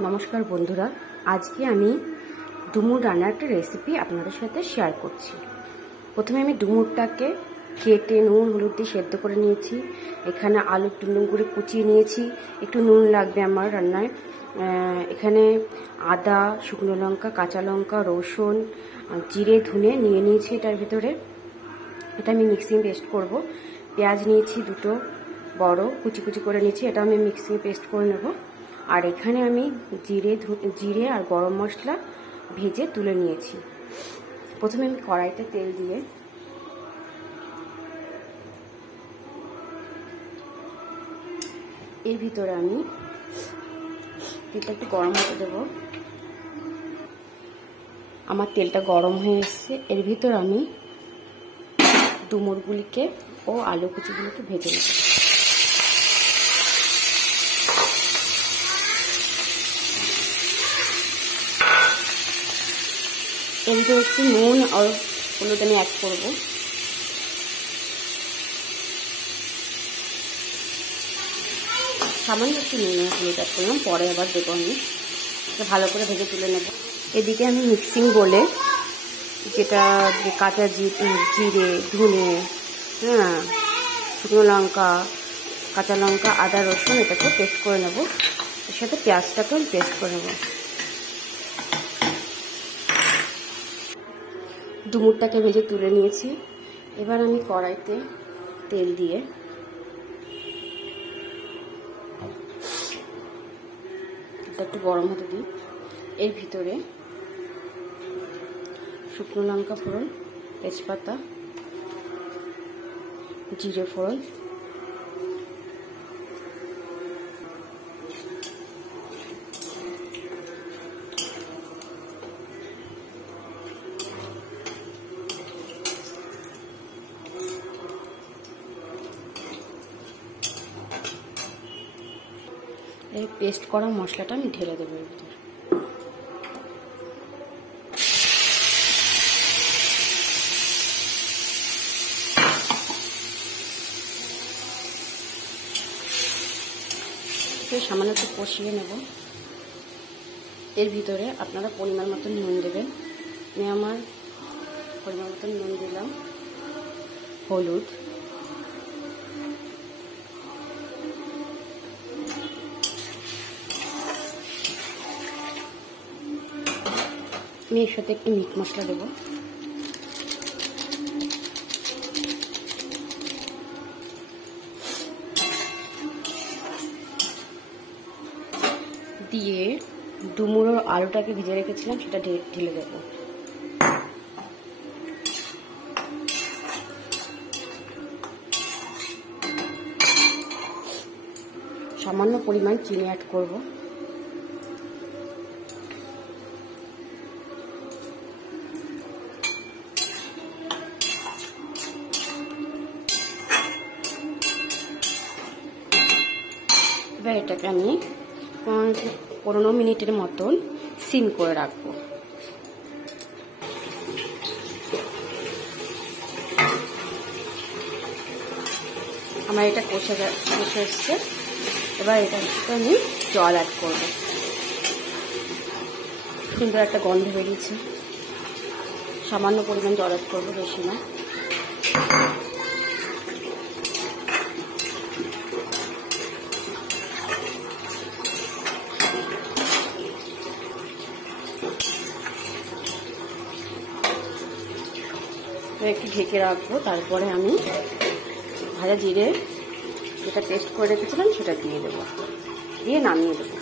नमस्कार बंधुरा आज के आमी डुमुर रान्नार एक रेसिपि आपनादेर साथे शेयर करछि। प्रथमे आमी डुमुरटाके केटे नुन हलुद दिये सेদ্ধ करे निয়েছি। एखाने आलू टुनटुन करे कुचिয়ে নিয়েছি। एकटु नुन लागबे आमार रान्नाय। एखाने आदा शुकनो लंका काँचा लंका रसुन जिरे धुने निয়ে নিয়েছি এটার ভিতরে। এটা আমি মিক্সিং পেস্ট করব। পেঁয়াজ নিয়েছি দুটো বড় কুচি কুচি করে নিয়েছি, এটা আমি মিক্সিং পেস্ট করে নেব। আর এখানে আমি জিরে আর গরম মশলা ভেজে তুলে নিয়েছি। প্রথমে আমি কড়াইতে তেল দিয়ে এর ভিতরে আমি তেলটা একটু গরম হতে দেব। আমার তেলটা গরম হয়ে এসেছে, এর ভিতর আমি ডুমুরগুলিকে ও আলু কুচিগুলিকে ভেজে নেব। এর ভিতরে একটু নুন আর হলুদ আমি অ্যাড করবো। সামান্য একটু নুন আর হলুদ অ্যাড করলাম, পরে আবার দেবো আমি। ভালো করে ভেজে তুলে নেব। এদিকে আমি মিক্সিং বলে যেটা কাঁচা জিরে ধনে শুকনো লঙ্কা কাঁচা লঙ্কা আদা রসুন এটাকে পেস্ট করে নেব। এর সাথে পেঁয়াজটাকেও পেস্ট করে নেব। ডুমুরটাকে ভেজে তুলে নিয়েছি। এবার আমি কড়াইতে তেল দিয়ে একটু গরম হতে দিই। এর ভিতরে শুকনো লঙ্কা ফোড়ন, তেজপাতা, জিরে ফোড়ন, এই পেস্ট করা মশলাটা আমি ঢেলে দেবো এর ভিতরে। সামান্য একটু কষিয়ে নেব। এর ভিতরে আপনারা পরিমাণ মতো নুন দেবেন। আমি আমার পরিমাণ মতো নুন দিলাম, হলুদ, আমি এর সাথে একটু মিট মশলা দেবো। দিয়ে ডুমুর আর আলুটাকে ভিজে রেখেছিলাম সেটা ঢেলে দেবো। সামান্য পরিমাণ চিনি অ্যাড করব। এবার এটাকে আমি 15 মিনিটের মতন সিম করে রাখবো। আমার এটা কষে এসছে। এবার এটার সাথে আমি জল অ্যাড করবো। সুন্দর একটা গন্ধ বেরিয়েছে। সামান্য পরিমাণ জল অ্যাড করবো, বেশি না। একটু ঢেকে রাখবো। তারপরে আমি ভাজা জিরে যেটা পেস্ট করে রেখেছিলাম সেটা দিয়ে দেবো, দিয়ে নামিয়ে দেবো।